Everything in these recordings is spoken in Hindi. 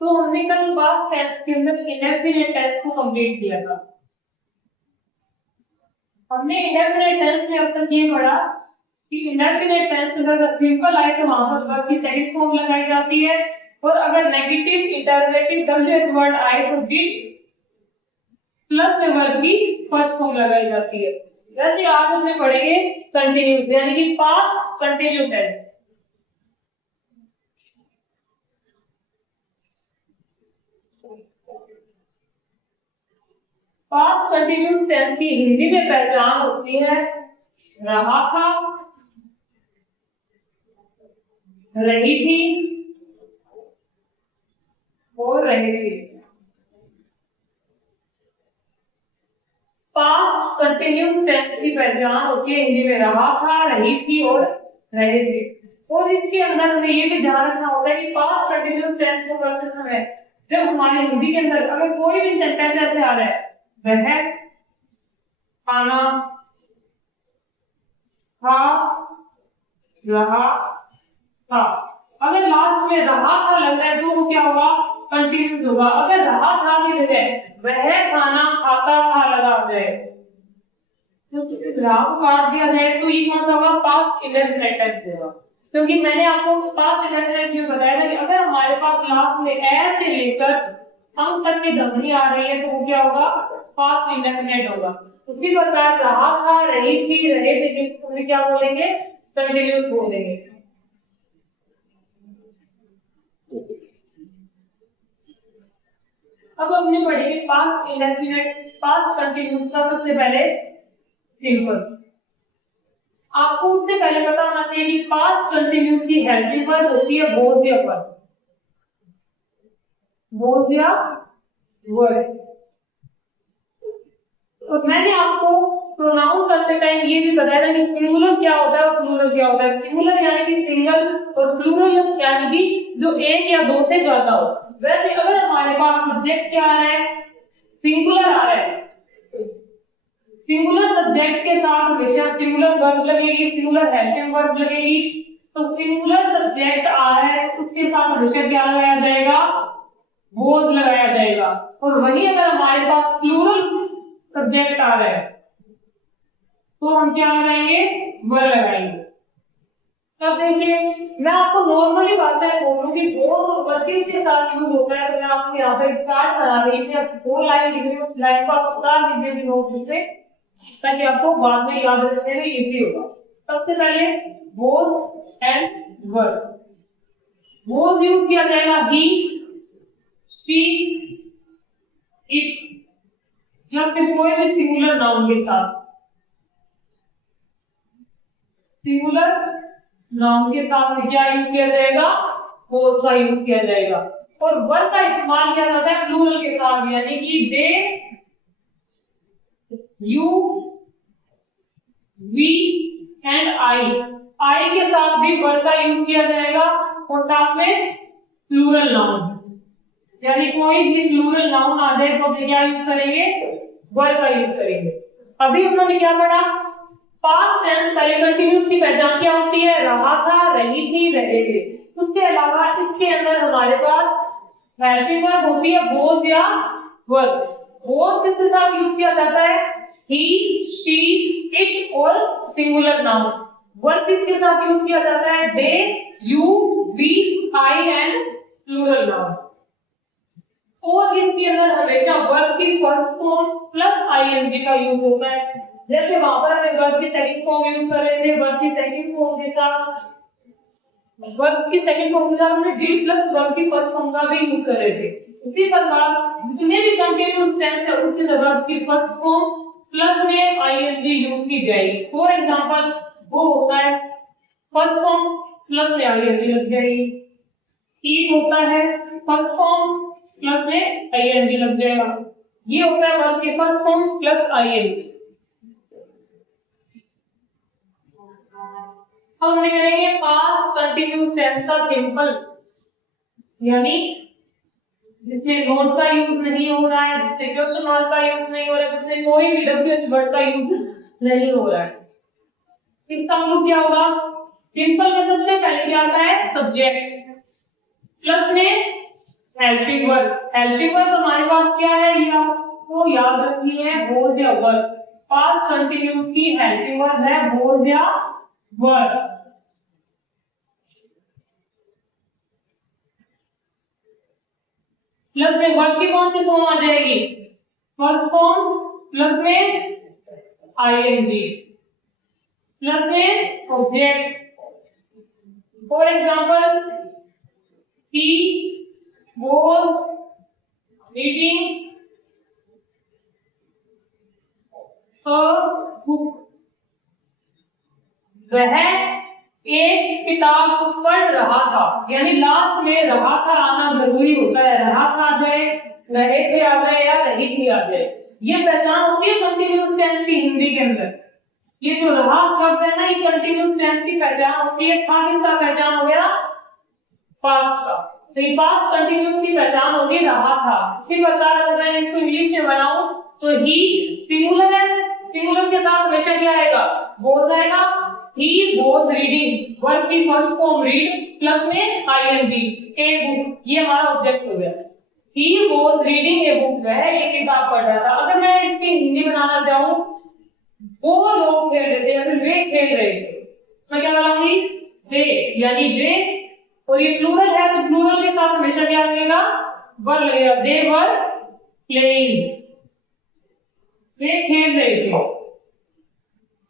तो हमने कल पास्ट टेंस के अंदर इंडेफिनिट टेंस को कंप्लीट किया था। हमने इंडेफिनिट टेंस में अब तक ये पढ़ा कि इंडेफिनिट टेंस अगर सिंपल आए तो वहां पर वर्ब की सेकंड फॉर्म लगाई जाती है, और अगर नेगेटिव इंटरोगेटिव डब्ल्यूएच वर्ड आए तो डिड प्लस में वर्ब की फर्स्ट फॉर्म लगाई जाती है। वैसे आज हमने पढ़ेंगे कंटिन्यूस यानी कि past continue tense. Past continuous tense की हिंदी में पहचान होती है रहा था, रही थी और रहे थे। पास्ट कंटिन्यूस टेंस की पहचान होती है हिंदी में रहा था, रही थी और रहे थे। और इसके अंदर हमें ये भी ध्यान रखना होता है कि पास्ट कंटिन्यूस टेंस को करते समय जब हमारे हिंदी के अंदर अगर कोई भी सेंटेंस ऐसे आ रहा है, वह खाना था, रहा था, अगर लास्ट में रहा था लग रहा है तो वो क्या होगा, कंटिन्यूस होगा। अगर रहा था की जगह वह खाना खाता था लगा जाए तो रहा को काट दिया जाए तो ये कौन सा होगा, पास्ट इंडेफिनिट टेंस होगा। क्योंकि मैंने आपको पास्ट इंडेफिनिट में बताया था कि अगर हमारे पास लास्ट में ए से लेकर हम तक की ध्वनि आ रही है तो वो क्या होगा, पास्ट इंडेफिनिट होगा। उसी प्रकार रहा था, रही थी, रहे थे, तो क्या बोलेंगे, कंटिन्यूस बोलेंगे। अब हमने पढ़ेंगे पास्ट इंडेफिनिट पास्ट कंटिन्यूस का सबसे पहले सिंपल। आपको उससे पहले पता होना चाहिए कि पास्ट कंटिन्यूस की हेल्पिंग वर्ब होती है वॉज या वर। वॉज या वर। तो मैंने आपको प्रोनाउन करते टाइम ये भी बताया था कि सिंगुलर क्या होता है और प्लूरल क्या होता है। सिंगुलर यानी कि सिंगल और प्लूरल यानी कि जो एक या दो से ज्यादा हो। वैसे अगर हमारे पास सब्जेक्ट क्या आ रहा है, सिंगुलर आ रहा है, सिंगुलर सब्जेक्ट के साथ हमेशा सिंगुलर वर्ब लगेगी, सिंगुलर हेल्पिंग वर्ब लगेगी। तो सिंगुलर सब्जेक्ट आ रहा है तो उसके साथ हमेशा क्या लगाया जाएगा, वॉज लगाया जाएगा। और वही अगर हमारे पास प्लूरल सब्जेक्ट आ रहा है तो हम क्या लगाएंगे, वर लगाएंगे। तब देखिए मैं आपको नॉर्मली भाषा में बोलूंगी वॉज और वर के साथ यूज होता है, तो मैं आपको यहाँ पे एक चार्ट बना रही थी, आप 4 लाइन लिख रही हूँ, उस लाइन को आप उतार लीजिए भी नोट से, ताकि आपको बाद में याद रखने में इजी होगा। सबसे पहले was and were. Was use किया जाएगा ही, शी, इट या फिर कोई भी सिंगुलर नाउन के साथ। सिंगुलर नाउन के साथ क्या यूज किया जाएगा, वॉज का यूज किया जाएगा। और वर का इस्तेमाल किया जाता है प्लूरल के साथ, यानी कि दे, यू, वी एंड आई के साथ भी वर का यूज किया जाएगा। और साथ में प्लूरल नाउन, यानी कोई भी प्लूरल नाउन आ जाए तो क्या यूज करेंगे, वर का यूज करेंगे। अभी हमने क्या पढ़ा, पास्ट टेंस पहले कंटिन्यूस की पहचान क्या होती है, रहा था, रही थी, रहे थे। उसके अलावा इसके अंदर हमारे पास हेल्पिंग वर्ब होती है वॉज या वर। वॉज किसके साथ यूज किया जाता है, ही, शी, इट और सिंगुलर नाउन। वर किसके साथ यूज किया जाता है, they, you, we, I and plural noun. और इसके अंदर हमेशा वर्ब की फर्स्ट फॉर्म प्लस आईएनजी का यूज होता है। जैसे वहां पर हमने वर्ब की सेकंड फॉर्म यूज कर रहे थे, वर्ब की सेकंड फॉर्म के साथ हमने डिड प्लस वर्ब की फर्स्ट फॉर्म का भी यूज कर रहे थे। इसी प्रकार जितने भी कंटिन्यूअस टेंस है उसके वर्ब की फर्स्ट फॉर्म प्लस में आईएनजी यूज की जाएगी। फॉर एग्जांपल वो होता है फर्स्ट फॉर्म प्लस में आईएनजी लग जाएगी, ईट होता है फर्स्ट फॉर्म प्लस में आईएनजी लग जाएगा, ये होता है वर्ब की फर्स्ट फॉर्म प्लस आईएनजी। हम लिखेंगे पास्ट कंटिन्यूअस टेंस का सिंपल, यानी जिसमें नोट का यूज नहीं हो रहा है, जिसमें क्वेश्चन मार्क का यूज नहीं हो रहा है, जिसमें कोई भी डब्ल्यूएच वर्ड का यूज नहीं हो रहा है। इसका मतलब क्या होगा, सिंपल में सबसे पहले क्या आता है, सब्जेक्ट प्लस में हेल्पिंग वर्ब, हेल्पिंग वर्ब हमारे पास क्या है, ये आपको याद रखनी है, was या were। पास्ट कंटिन्यूस की हेल्पिंग वर्ब है was या were। प्लस में वर्ब की कौन सी फॉर्म आ जाएगी, फर्स्ट फॉर्म, प्लस में आईएनजी, प्लस में object. For example, he was reading a book, वह एक किताब पढ़ रहा था, यानी लास्ट में रहा था आना जरूरी होता है, रहा था आ जाए, रहे थे आ जाए या रही थी आ जाए। ये पहचान होती है कंटिन्यूअस टेंस की हिंदी के अंदर। ये जो रहा शब्द है ना, ये कंटिन्यूअस टेंस की पहचान होती है। था किसका पहचान हो गया, पास्ट का। तो ये पास्ट कंटिन्यूअस की पहचान होगी रहा था। इसी प्रकार अगर मैं इसको इंग्लिश में बनाऊं तो ही सिंगुलर है, सिंगुलर के साथ हमेशा क्या आएगा, वाज आएगा। ही वाज रीडिंग, वर्ब की फर्स्ट फॉर्म रीड प्लस में आईएनजी, ए बुक, ये हमारा ऑब्जेक्ट हो गया। He was reading a book, वह एक किताब पढ़ रहा था। अगर मैं इसकी हिंदी बनाना चाहूं, वो लोग खेल रहे थे या फिर वे खेल रहे थे, मैं क्या बनाऊंगी, वे, यानी वे। और ये प्लूरल है तो प्लूरल के साथ हमेशा क्या लगेगा, वर लगेगा। दे वर प्लेइंग, वे खेल रहे थे।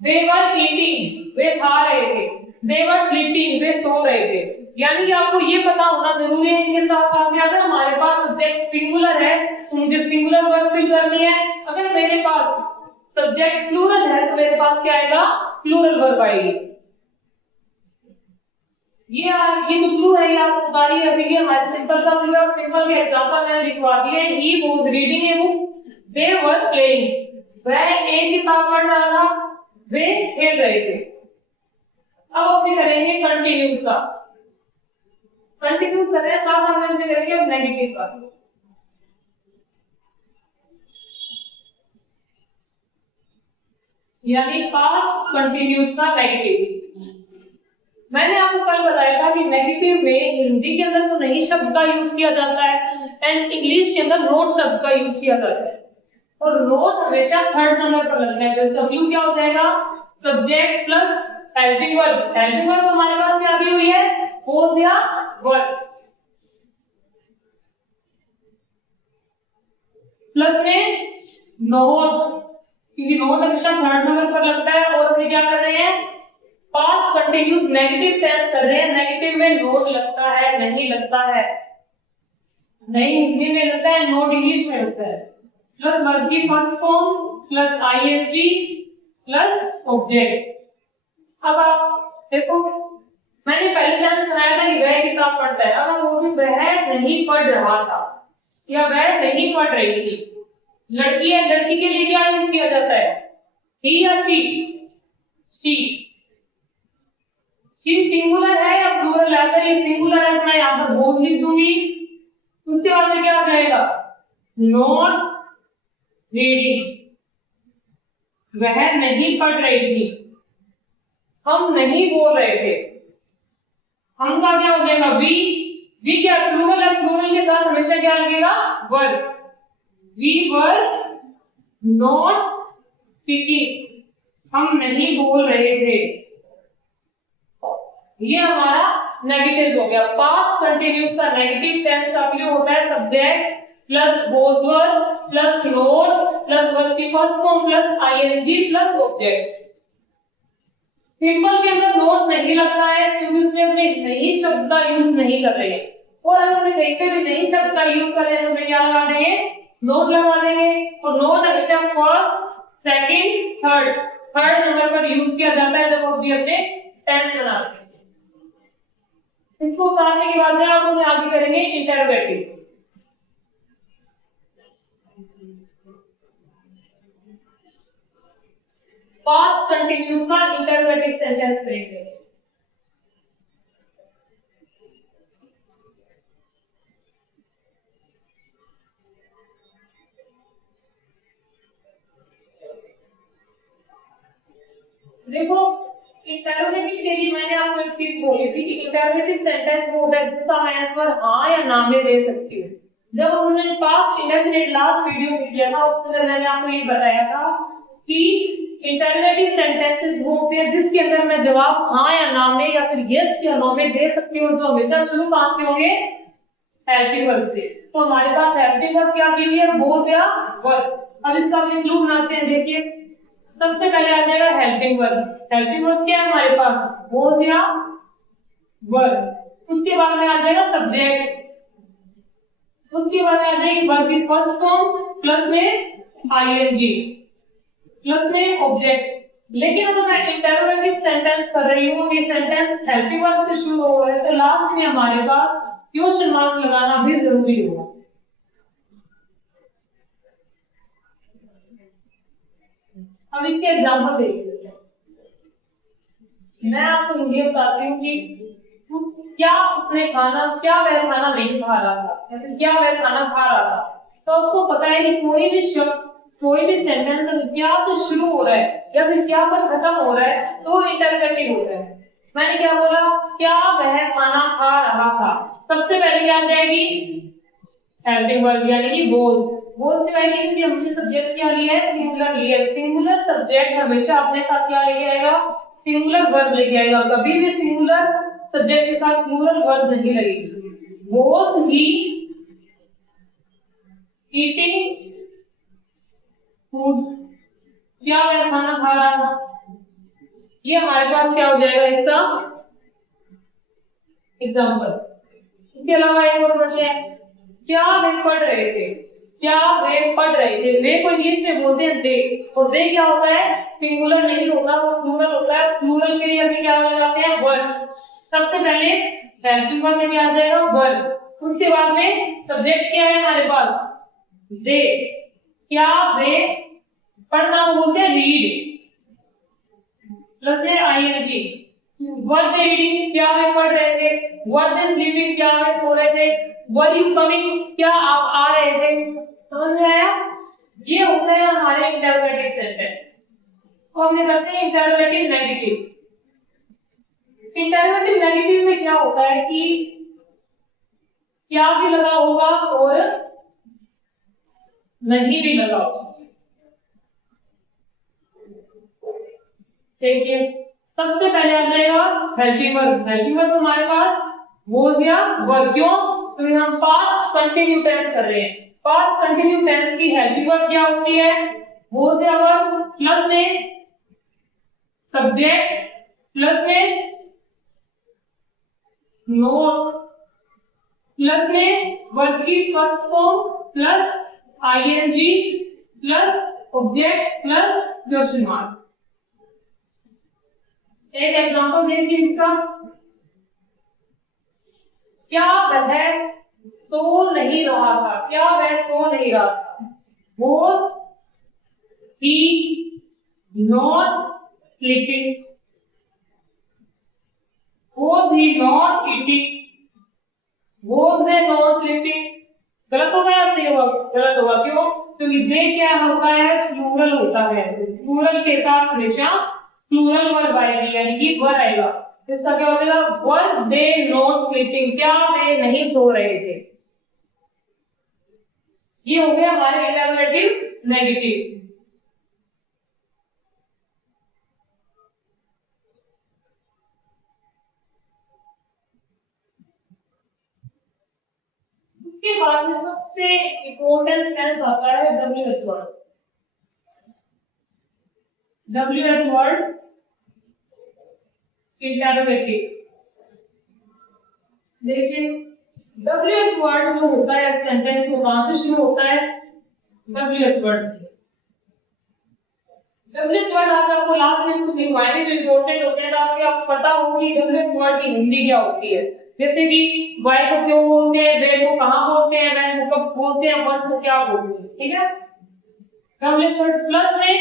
दे वर ईटिंग, वे खा रहे थे। दे वर स्लीपिंग, वे सो रहे थे। यानी कि आपको ये पता होना जरूरी है इनके साथ साथ में, अगर हमारे पास सब्जेक्ट सिंगुलर है तो मुझे सिंगुलर वर्ब फिल करनी है। अगर मेरे पास सब्जेक्ट प्लूरल है तो मेरे पास क्या आएगा, प्लूरल वर्ब आएगी। ये जो क्लू है ये आपको बता रही है अभी कि हमारे सिंपल का क्लू है। सिंपल के एग्जांपल मैंने लिखवा दिए। He was reading a book, they were playing, वह एक किताब पढ़ रहा था, वे खेल रहे थे। अब हम करेंगे कंटिन्यूस का। कंटिन्यूस करें साथ साथ में करेंगे अब नेगेटिव का। यानी पास्ट कंटिन्यूस का नेगेटिव। मैंने आपको कल बताया था कि नेगेटिव में हिंदी के अंदर तो नहीं शब्द का यूज किया जाता है एंड इंग्लिश के अंदर नोट शब्द का यूज किया जाता है। और नोट हमेशा थर्ड नंबर पर लगना है। तो इसका क्लू क्या हो जाएगा, subject plus helping verb. Helping verb हमारे पास क्या दी हुई है, was या were, प्लस में नोट, क्योंकि नोट हमेशा थर्ड नंबर पर लगता है। और हम क्या कर रहे हैं, पास्ट कंटिन्यूस नेगेटिव टेंस कर रहे हैं। नेगेटिव में नोट लगता है, नहीं लगता है, नहीं हिंदी में लगता है, नोट इंग्लिश में लगता है। प्लस वर्ब की first form plus ING plus object. अब आप देखो, मैंने पहले टेंस बनाया था कि वह किताब पढ़ता है। अब हम बोलते वह नहीं पढ़ रहा था या वह नहीं पढ़ रही थी। लड़की है, लड़की के लिए क्या यूज किया जाता है, ही या शी, शी। शी सिंगुलर है या प्लूरल है, अगर ये सिंगुलर है तो मैं यहाँ पर बोथ लिख दूंगी। उसके बाद में क्या हो जाएगा, नॉट रीडिंग, वह नहीं पढ़ रही थी, हम नहीं बोल रहे थे। हम का क्या हो जाएगा, वी क्या प्लूरल है, प्लूरल के साथ हमेशा क्या लगेगा, वर। वी वर नॉट स्पीकिंग, हम नहीं बोल रहे थे। ये हमारा नेगेटिव हो गया। पास्ट कंटिन्यूस का नेगेटिव टेंस का क्लू होता है subject plus was were plus not plus verb की first form plus ING plus object. Simple के अंदर नोट नहीं लगता है क्योंकि उसमें अपने नहीं शब्द का यूज नहीं कर रहे हैं। और अगर हमें कहीं पे भी नहीं शब्द का यूज कर रहे हैं तो हमें क्या लगा देंगे, नोट लगा देंगे। और नोट हमेशा फर्स्ट सेकंड थर्ड नंबर पर यूज किया जाता है जब हम भी अपने टेंस बनाते हैं। इसको उतारने के बाद में आप लोग आगे करेंगे इंटरोगेटिव। पास्ट कंटिन्यूस का इंटरोगेटिव सेंटेंस करेंगे। देखो इंटरोगेटिव के लिए मैंने आपको एक चीज बोली थी कि इंटरोगेटिव सेंटेंस वो होता है जिसका आंसर हाँ या ना में दे सकती हूँ। जब हमने पास्ट इंडेफिनिट लास्ट वीडियो में किया था उसमें मैंने आपको ये बताया था कि इंटरोगेटिव सेंटेंसेस वो होते हैं जिसके अंदर मैं जवाब हाँ या ना में या फिर यस या नो में दे सकती हूँ, जो हमेशा शुरू कहाँ से होंगे, हेल्पिंग वर्ब से। तो हमारे पास हेल्पिंग वर्ब क्या दी हुई है, बोथ या वर्ब। अब इसका हम क्लू बनाते हैं। देखिए सबसे पहले आ जाएगा हेल्पिंग वर्ब। हेल्पिंग वर्ब क्या है हमारे पास, बोथ या वर्ब। उसके बाद में आ जाएगा सब्जेक्ट, उसके बाद आ जाएगी वर्ब की फर्स्ट फॉर्म प्लस में आईएनजी प्लस में ऑब्जेक्ट। लेकिन अगर मैं इंटरोगेटिव सेंटेंस कर रही हूँ, ये सेंटेंस हेल्पिंग वर्ब से शुरू हो रहा है, तो लास्ट में हमारे पास क्वेश्चन मार्क लगाना भी जरूरी होगा। अब इसके एग्जांपल देखिए। मैं आपको ये बताती हूँ कि क्या उसने खाना, क्या वह खाना नहीं खा रहा था या फिर क्या वह खाना खा रहा था। तो आपको पता है कि कोई भी शब्द, कोई भी सेंटेंस क्या से शुरू हो रहा है या फिर क्या पर खत्म हो रहा है तो इंटरोगेटिव होता है। मैंने क्या बोला, क्या वह खाना खा रहा था, सबसे पहले क्या आ जाएगी, हेल्पिंग वर्ब यानी कि बोथ से आएगी, क्योंकि हमने सब्जेक्ट क्या लिया है, सिंगुलर लिया है। सिंगुलर सब्जेक्ट हमेशा अपने साथ क्या लेके आएगा, सिंगुलर वर्ब लेके आएगा। कभी भी सिंगुलर सब्जेक्ट के साथ प्लूरल वर्ब नहीं लगेगी। बोथ ही ईटिंग फूड, क्या वह खाना खा रहा था, ये हमारे पास क्या हो जाएगा इसका एग्जाम्पल। इसके अलावा एक और प्रश्न है, क्या वे पढ़ रहे थे, क्या वे पढ़ रहे थे। वे को इंग्लिश में बोलते हैं दे, और दे क्या होता है, सिंगुलर नहीं होता, वो प्लूरल होता है। प्लूरल के लिए हम क्या लगाते हैं, वर्ब। सबसे पहले हेल्पिंग वर्ब में क्या आ जाएगा, वर्ब। उसके बाद में सब्जेक्ट क्या है हमारे पास, दे। क्या वे पढ़ना बोलते हैं रीड प्लस है आईएनजी। वर दे रीडिंग, क्या वे पढ़ रहे थे। वर दे स्लीपिंग, क्या वे सो रहे थे। वर यू कमिंग, क्या आप आ रहे थे। समझ में आया, ये होता है हमारे इंटरोगेटिव सेंटेंस। तो हमने करते हैं इंटरोगेटिव नेगेटिव। इंटरोगेटिव नेगेटिव में क्या होता है कि क्या भी लगा होगा और नहीं भी लगा होगा। देखिए सबसे पहले आ जाएगा हेल्पिंग वर्ब। हेल्पिंग वर्ब हमारे पास बोथ या वर्ब, क्यों, तो हम पास्ट कंटिन्यू टेंस कर रहे हैं। पास्ट कंटिन्यू टेंस की हेल्पिंग वर्ब क्या होती है, बोथ या वर्ब प्लस में सब्जेक्ट प्लस में नोट प्लस में वर्ब की first form plus ING plus object plus question mark. एक एग्जांपल देखिए इसका, क्या वह सो नहीं रहा था, क्या वह सो नहीं रहा था। Was he not sleeping, was he not eating, was they not sleeping। गलत होगा या सही होगा, गलत होगा, क्यों, क्योंकि दे क्या होता है, प्लूरल होता है। प्लूरल के साथ हमेशा प्लूरल वर्ब आएगी, यानी कि वर आएगा। इसका क्या हो जाएगा, वर दे नॉट स्लीपिंग, क्या वे नहीं सो रहे थे। ये हो गया हमारे इंटरोगेटिव नेगेटिव। उसके बाद में सबसे इंपॉर्टेंट टेंस आता है WH word. WH word interrogative. देखिए डब्ल्यूएच वर्ड जो होता है सेंटेंस को कहां से शुरू होता है, डब्ल्यूएच वर्ड से। डब्ल्यूएच वर्ड आज आपको लास्ट में कुछ लिखवाएंगे जो इंपॉर्टेंट होते हैं, ताकि आपको पता हो कि डब्ल्यूएच वर्ड की हिंदी क्या होती है। जैसे कि वाई को क्यों बोलते हैं, वे को कहां बोलते हैं, वैन को कब बोलते हैं, वन को क्या बोलते हैं, ठीक है। डब्ल्यूएच वर्ड प्लस में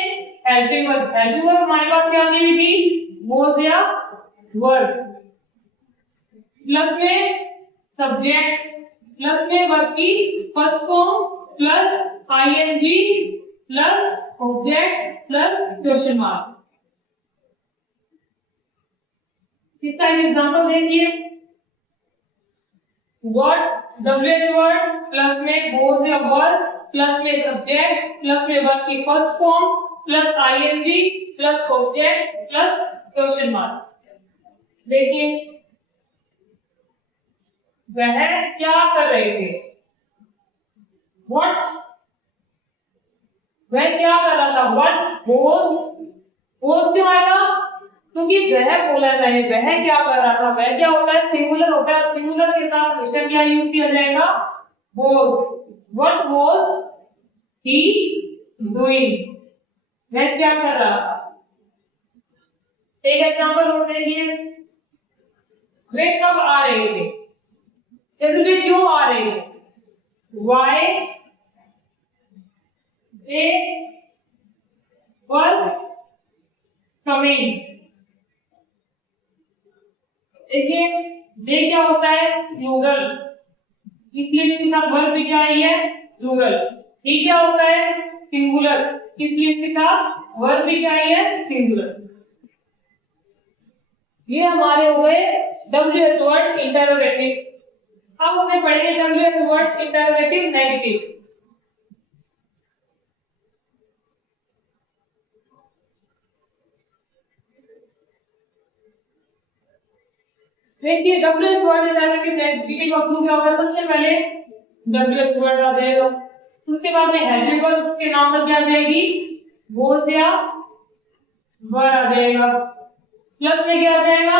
हेल्पिंग वर्ब। हेल्पिंग वर्ब हमारे पास क्या दी हुई थी, बोथ या वर्ब प्लस में सब्जेक्ट प्लस में वर्ब की first form plus ING plus object plus question mark. इसका एग्जांपल देखिए, व्हाट WH वर्ड प्लस में बोथ या वर्ब प्लस में सब्जेक्ट प्लस में वर्ब की first form plus ING plus object plus question mark. देखिए वह क्या कर रहे थे, व्हाट, वह क्या कर रहा था, व्हाट वाज क्यों आएगा, क्योंकि वह बोला है, वह क्या कर रहा था, वह क्या होता है, सिंगुलर होता है, सिंगुलर के साथ हमेशा क्या यूज किया जाएगा, was. What was he doing, वह क्या कर रहा था। एक एग्जांपल और देखिए, वे कब आ रहे थे, जैसे वे क्यों आ रहे थे, व्हाई दे वर कमिंग। देखिए दे क्या होता है, प्लूरल, इसलिए इसके साथ वर्ब भी क्या है, प्लूरल। ही क्या होता है, सिंगुलर, इसलिए इसके साथ वर्ब भी क्या है, सिंगुलर। ये हमारे हो गए WH वर्ड इंटरोगेटिव। अब हमें पढ़ेंगे WH वर्ड इंटरोगेटिव नेगेटिव। देखिए WH वर्ड इंटरोगेटिव नेगेटिव का प्रूफ क्या होगा, सबसे पहले WH वर्ड आ जाएगा, उसके बाद में हेल्पिंग वर्ब के नाम पर क्या आ जाएगी, बोथ या वर आ जाएगा, प्लस में क्या आ जाएगा,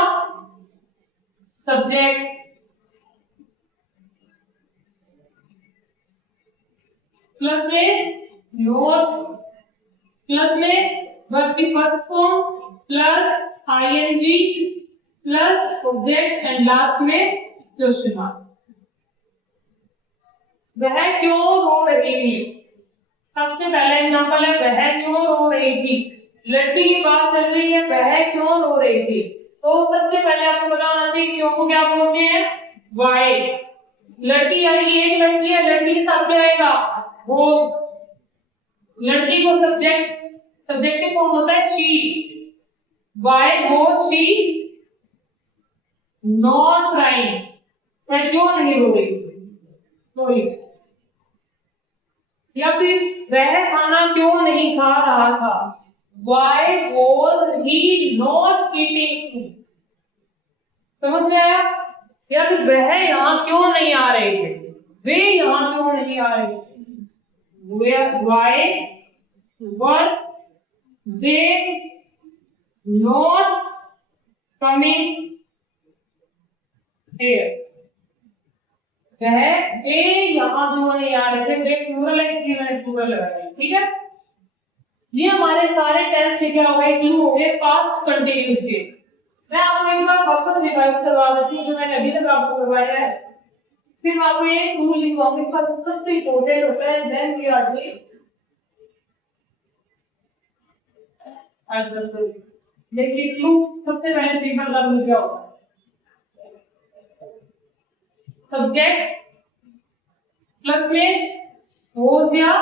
सब्जेक्ट, प्लस में नोट, प्लस में वर्ब की first form plus ING plus object and last में क्वेश्चन मार्क। वह क्यों रो रही थी, सबसे पहला एग्जांपल है, वह क्यों रो रही थी, लड़की की बात चल रही है, वह क्यों रो रही थी, तो सबसे पहले आपको बताना चाहिए क्यों को क्या बोलते हैं, व्हाई। लड़की यानी एक लड़की है, लड़की के साथ क्या आएगा, वो, लड़की को सब्जेक्टिव फॉर्म होता है she, why was she not crying, वह क्यों नहीं रो रही थी, सॉरी, या फिर वह खाना क्यों नहीं खा रहा था, why was he not eating food, समझ में आया, या फिर वह यहाँ क्यों नहीं आ रहे थे, वे यहाँ क्यों नहीं आ रहे थे, why were they not coming here, वह वे यहाँ क्यों नहीं आ रहे थे, वे प्लूरल है इसलिए मैंने प्लूरल लगाया, ठीक है। ये हमारे सारे टेंस से क्या हो गए, क्लू हो गए पास्ट कंटिन्यूअस के। मैं आपको एक बार वापस रिवाइज करवा देती हूँ जो मैंने अभी तक आपको करवाया है, फिर मैं आपको एक रूल लिखवाऊंगी, सबसे इंपॉर्टेंट होता है, then we are doing adverb. देखिए क्लू सबसे पहले सिंपल सा रूल क्या होता है, सब्जेक्ट प्लस में was या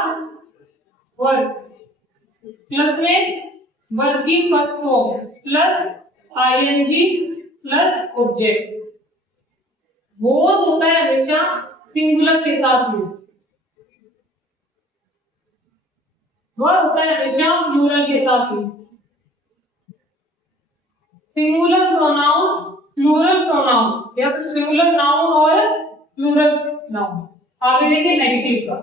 वर्ब प्लस में वर्ब की first form plus ING plus object. was होता है हमेशा सिंगुलर के साथ यूज, वर्ब होता है हमेशा प्लूरल के साथ use. Singular pronoun plural pronoun या फिर सिंगुलर नाउन और प्लूरल नाउन। आगे देखिए नेगेटिव का,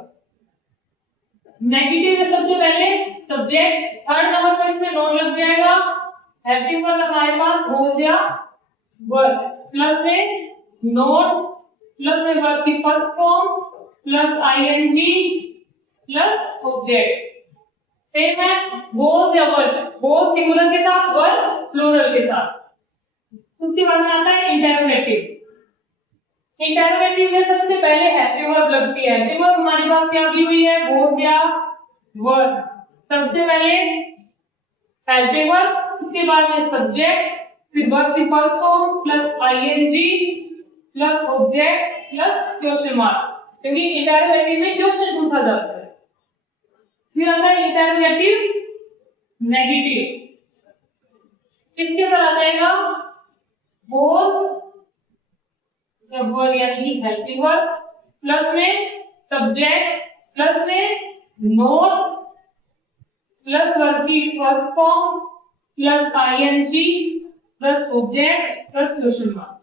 नेगेटिव में सबसे पहले सब्जेक्ट, थर्ड नंबर पर इसमें नॉन लग जाएगा, हेल्पिंग वर्ब हमारे पास was या वर्ब प्लस में नोट प्लस में वर्ब की first form plus ING plus object. Same है was या वर्ब, was सिंगुलर के साथ, वर्ब प्लूरल के साथ। उसके बाद में आता है इंटरोगेटिव। इंटरोगेटिव में सबसे पहले हेल्पिंग वर्ब लगती है, हेल्पिंग वर्ब हमारे पास क्या दी हुई है, was या वर्ब, सबसे पहले हेल्पिंग वर्ब, उसके बाद में सब्जेक्ट, फिर वर्ब की first form plus ING plus object plus question mark, क्योंकि इंटरोगेटिव में क्वेश्चन पूछा जाता है। फिर आता है इंटरोगेटिव नेगेटिव, इसके बाद आ जाएगा was वर्ब यानी कि हेल्पिंग वर्ब, प्लस में सब्जेक्ट, प्लस में नोट, प्लस वर्ब की first form, plus ING, plus object, plus question mark.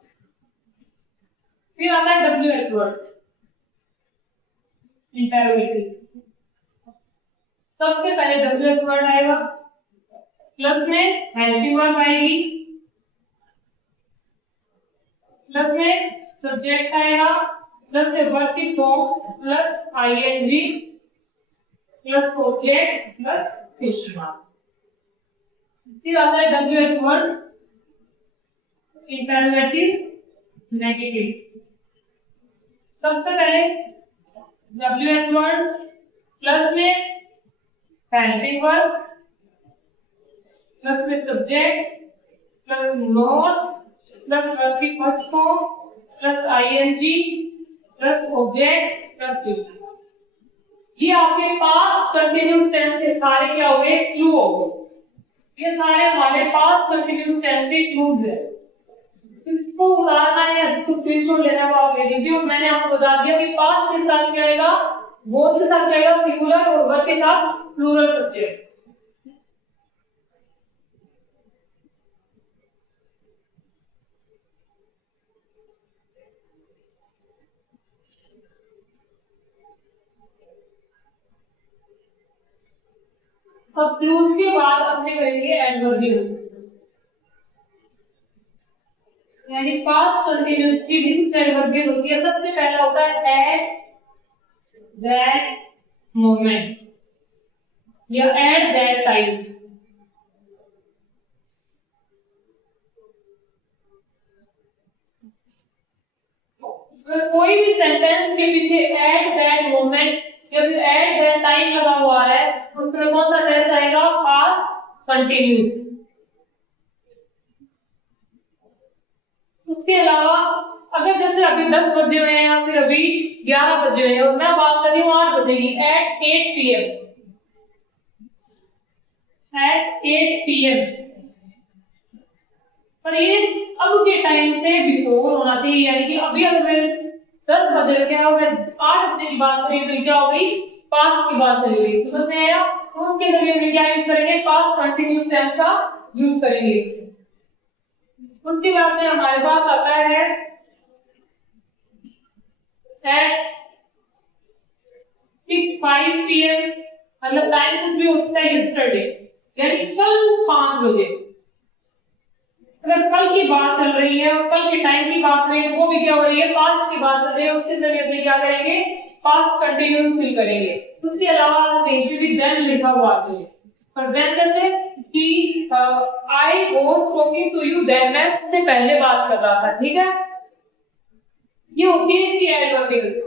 फिर आता है डब्ल्यूएच वर्ड, इंटरोगेटिव। सबसे पहले डब्ल्यूएच वर्ड आएगा, प्लस में हेल्पिंग वर्ब आएगी, प्लस में सब्जेक्ट आएगा, प्लस में वर्ब की form, plus ING, plus object, plus question mark. फिर आता है डब्ल्यूएच वर्ड इंटरोगेटिव नेगेटिव। सबसे पहले डब्ल्यूएच वर्ड प्लस में हेल्पिंग वर्ब, प्लस में subject, plus not, plus verb की first form, plus ING, plus object, plus question. ये आपके पास्ट कंटिन्यूअस टेंस के सारे क्या हो गए, क्लू हो गए। ये सारे हमारे पास्ट कंटिन्यूअस टेंस के क्लूज है। जिसको उतारना है या जिसको स्क्रीनशॉट लेना है वो आप ले लीजिए। मैंने आपको बता दिया कि पास्ट के साथ क्या आएगा, बोथ के साथ क्या आएगा सिंगुलर, और वर्ब के साथ प्लूरल सब्जेक्ट। अब क्लूज के बाद अपने करेंगे एडवर्बियल्स, यानी पास्ट कंटिन्यूअस की भी कुछ एडवर्बियल होती है। सबसे पहला होता है एट दैट मोमेंट या एट दैट टाइम। कोई भी सेंटेंस के पीछे एट दैट मोमेंट या फिर एट दैट टाइम लगा हुआ है, उसमें कौन सा टेंस आएगा, पास्ट कंटिन्यूअस। उसके अलावा अगर जैसे अभी 10 बजे हुए हैं या फिर अभी 11 बजे हुए हैं और मैं बात कर रही हूँ 8 बजे की, एट 8 PM, एट 8 PM, पर ये अब के टाइम से बिफोर होना चाहिए। यानी कि अभी अगर मैं 10 बजे क्या हो, मैं 8 बजे की बात करी तो क्या हो गई, पास्ट की बात चली गई। समझ में आया? उसके लिए हम क्या यूज करेंगे, पास्ट कंटिन्यूअस टेंस का यूज करेंगे। उसके बाद में हमारे पास आता है एट 5 PM, मतलब टाइम कुछ भी हो सकता है, यस्टरडे यानी कल 5 बजे। अगर कल की बात चल रही है और कल के टाइम की बात चल रही है, वो भी क्या हो रही है, पास्ट की बात चल रही है, उसके जरिए अपने क्या करेंगे, पास्ट कंटिन्यूअस फिल करेंगे। उसके अलावा कहीं पे भी देन लिखा हुआ चाहिए, पर देन कैसे कि I was talking to you then, मैं से पहले बात कर रहा था। ठीक है, ये होती है इसकी adverbials.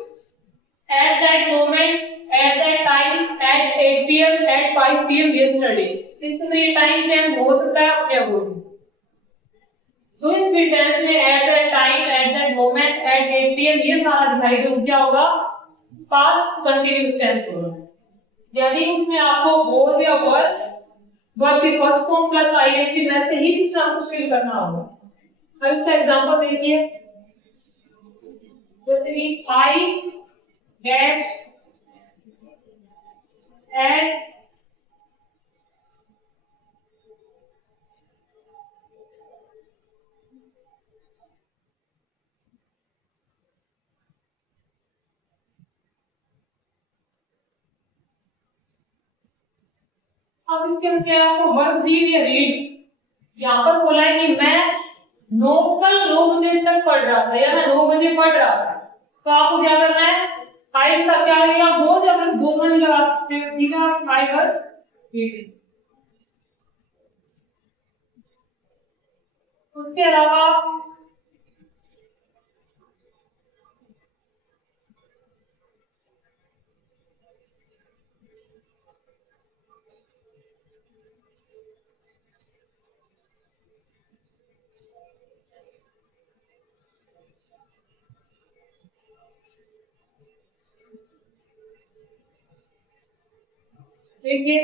At that moment, at that time, at 8 PM, at 5 PM yesterday. इसमें ये टाइम चेंज हो सकता है अपने अकॉर्डिंग। तो इस टेंस में at that time, at that moment, at 8 PM ये सारा दिखाई दे क्या होगा, पास्ट कंटिन्यूअस टेंस होगा। यदि उसमें आपको बोथ या वर्ब, वर्ब की फर्स्ट फॉर्म प्लस आईएनजी में से ही कुछ ना कुछ फिल करना होगा। अब इसका एग्जांपल देखिए, जैसे कि आई डैश एट अब इसके हम क्या, आपको वर्ब दी हुई है रीड। यहाँ पर बोला है कि मैं कल 9 बजे तक पढ़ रहा था या मैं 9 बजे पढ़ रहा था। तो आपको क्या करना है, आई का क्या लगेगा, बोझ, अगर दो नहीं लगा सकते हो, ठीक है, आप ट्राई कर रीड। उसके अलावा देखिए,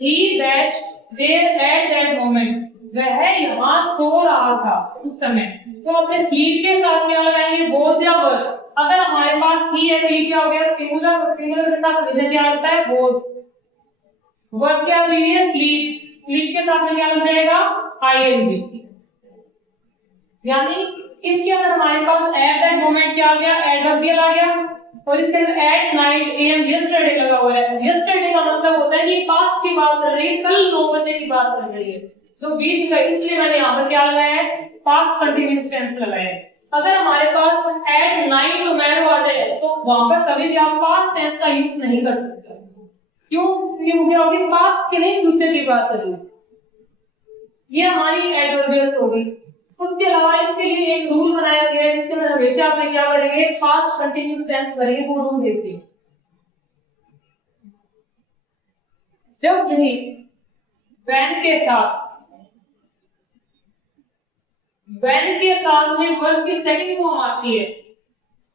he dash there at that moment, वह यहाँ सो रहा था उस समय, तो अपने स्लीप के साथ क्या लगाएंगे, वॉज या वर। अगर हमारे पास ही है तो ये क्या हो गया, सिंगुलर, और सिंगुलर के साथ हमेशा क्या होता है, वॉज। वर्ब क्या हुई है, स्लीप, स्लीप के साथ में क्या लग जाएगा, आईएनजी। यानी इसके अंदर हमारे पास एट दैट मोमेंट क्या आ गया, एडवर्बियल आ गया, और इसके अंदर एट 9 AM यस्टरडे लगा हुआ है। यस्टरडे का मतलब होता है कि पास्ट की बात चल रही है, कल 9 बजे की बात चल रही है, तो बीच का, इसलिए मैंने यहाँ पर क्या लगाया है, पास्ट कंटिन्यूअस टेंस लगाया है। अगर हमारे पास एट 9 टुमारो आ जाए तो वहां पर कभी भी आप पास्ट टेंस का यूज नहीं कर सकते। क्यों, क्योंकि पास्ट के नहीं, फ्यूचर की बात चल रही है। ये हमारी एडवर्बियल्स हो गई। उसके अलावा इसके लिए एक रूल बनाया गया है, जिसके अंदर हमेशा आप क्या करेंगे, पास्ट कंटिन्यूअस टेंस करेंगे। वो रूल देखिए, जब भी when के साथ में वर्ब की सेकंड फॉर्म आती है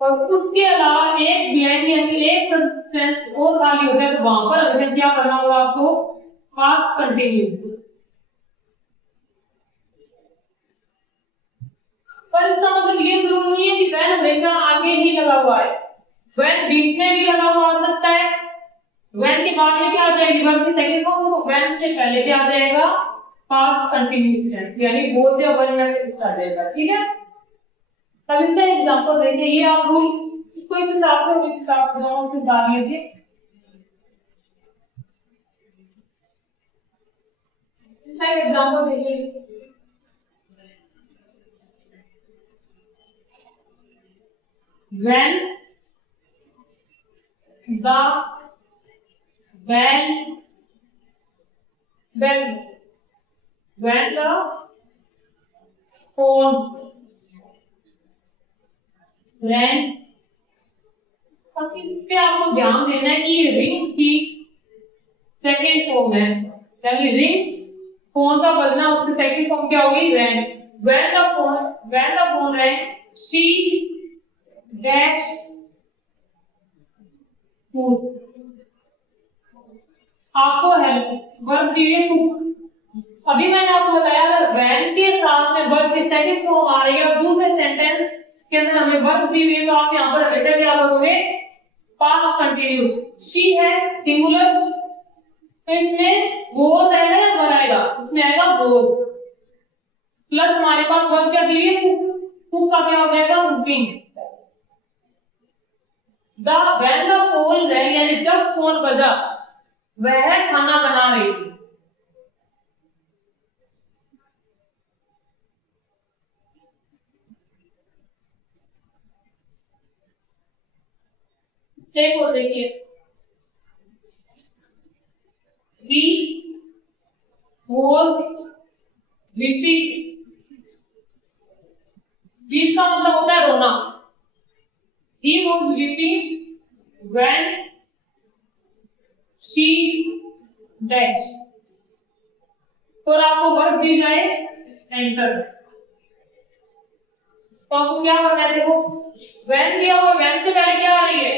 और उसके अलावा एक बिहाइंड यानी एक सेंटेंस और खाली होता है, तो वहां पर हमें क्या करना होगा आपको, पास्ट कंटिन्यूअस। पर इसका मतलब ये जरूरी नहीं है कि when हमेशा आगे ही लगा हुआ है, when बीच में भी लगा हुआ आ सकता है। when के बाद में क्या आ जाएगी, वर्ब की सेकंड फॉर्म, तो when से पहले क्या आ जाएगा, पास्ट कंटिन्यूअस टेंस, यानी वो या वन में से कुछ आ जाएगा। ठीक है, अब इसका एग्जांपल देखिए, ये आप रूल इसको इस हिसाब से, इस हिसाब से दोनों से डाल लीजिए। इसका एग्जांपल देखिए, when the when the phone rang। अब इस पे आपको ध्यान देना है कि रिंग की सेकंड फॉर्म है, यानी रिंग, फोन का बजना, उसकी सेकंड फॉर्म क्या होगी, wrong. when the phone rang she dash food। आपको हेल्प वर्ब दिए कुक। अभी मैंने आपको बताया, अगर when के साथ में वर्ब की सेकंड फॉर्म आ रही है और दूसरे सेंटेंस के अंदर हमें वर्ब दी हुई है, तो आप यहाँ पर हमेशा क्या करोगे, पास्ट कंटिन्यूअस। शी है सिंगुलर, तो इसमें वोज आएगा या वर आएगा, इसमें आएगा वोज, प्लस हमारे पास वर्ब क्या दी है, कुक, कुक का क्या हो जाएगा, cooking. when the phone rang यानी जब फोन बजा, वह खाना बना रही थी। एक और देखिए, he was weeping। वीप का मतलब होता है रोना। he was weeping when she dash। और आपको वर्ब दी जाए एंटर, तो आपको क्या करना है, देखो when दिया हुआ, when से पहले क्या आ रही है,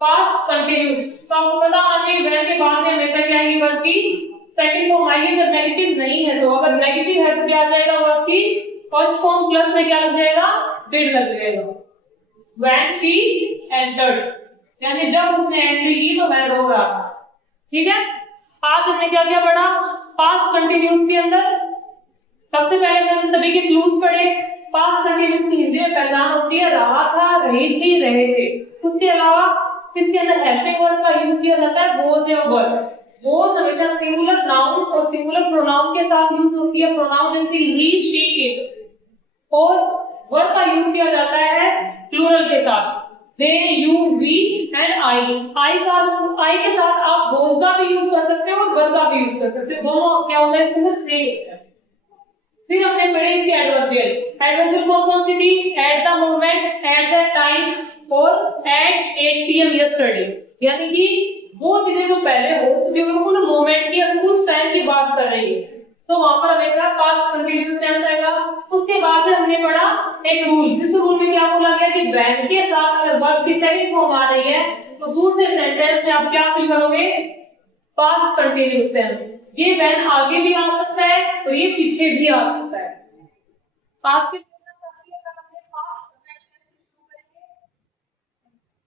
पास्ट कंटिन्यूअस। तो आपको पता होना चाहिए when के बाद में हमेशा क्या आएगी, वर्ब की सेकंड फॉर्म आएगी। जब नेगेटिव नहीं है, तो अगर नेगेटिव है तो क्या आ जाएगा, वर्ब की फर्स्ट फॉर्म प्लस में क्या लग जाएगा, डिड लग जाएगा। when she entered यानी जब उसने एंट्री की तो वह रो रहा था। ठीक है, आज हमने क्या क्या पढ़ा, पास्ट कंटिन्यूअस के अंदर सबसे पहले हमने सभी के क्लूज पढ़े। पास्ट कंटिन्यूअस की हिंदी में पहचान होती है रहा था, रही थी, रहे थे। उसके अलावा इसके अंदर हेल्पिंग वर्ब का यूज किया जाता है, वॉज या वर। वॉज हमेशा सिंगुलर नाउन और सिंगुलर प्रोनाउन के साथ यूज होती है, प्रोनाउन जैसे ही, शी, इट। और वर्ब का यूज किया जाता है प्लूरल के साथ, दे, यू, वी एंड आई के साथ आप वॉज का भी यूज कर सकते हो और वर्ब का भी यूज कर सकते हो, दोनों क्या होता है, सिंगल सेम। फिर हमने पढ़े इसी एडवर्बियल। एडवर्बियल कौन कौन सी थी, at the moment, at the time और एट 8 PM यस्टरडे। यानी कि वो चीजें जो पहले हो चुकी है, उन मोमेंट की, उस टाइम की बात कर रही है, तो वहां पर हमेशा पास्ट कंटिन्यूअस टेंस आएगा। उसके बाद में हमने पढ़ा एक रूल, जिस रूल में क्या बोला गया कि when के साथ अगर वर्ब की सेकंड फॉर्म आ रही है, तो दूसरे सेंटेंस में आप क्या फिल करोगे, पास्ट कंटिन्यूअस टेंस। ये when आगे भी आ सकता है और ये पीछे भी आ सकता है। पास्ट